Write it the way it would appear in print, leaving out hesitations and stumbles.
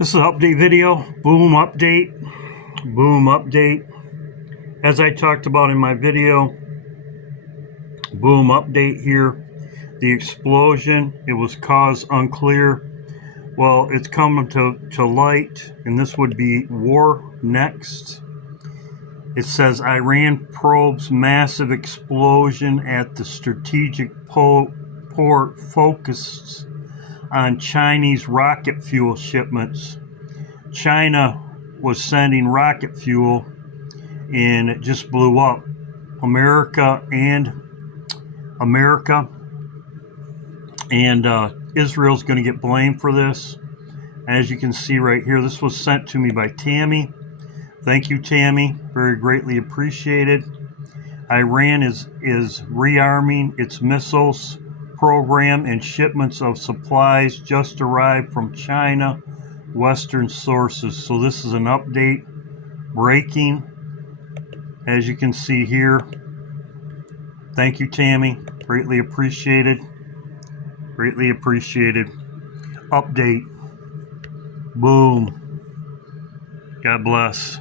This is an update video. Boom update. Boom update. As I talked about in my video, boom update here. The explosion, it was cause unclear. Well, it's coming to light, and this would be war next. It says Iran probes massive explosion at the strategic port focused on Chinese rocket fuel shipments. China was sending rocket fuel and it just blew up. America and Israel's going to get blamed for this. As you can see right here, this was sent to me by Tammy. Thank you, Tammy. Very greatly appreciated. Iran is rearming its missiles program, and shipments of supplies just arrived from China, Western sources. So this is an update, breaking, as you can see here. Thank you, Tammy. Greatly appreciated. Greatly appreciated. Update. Boom. God bless.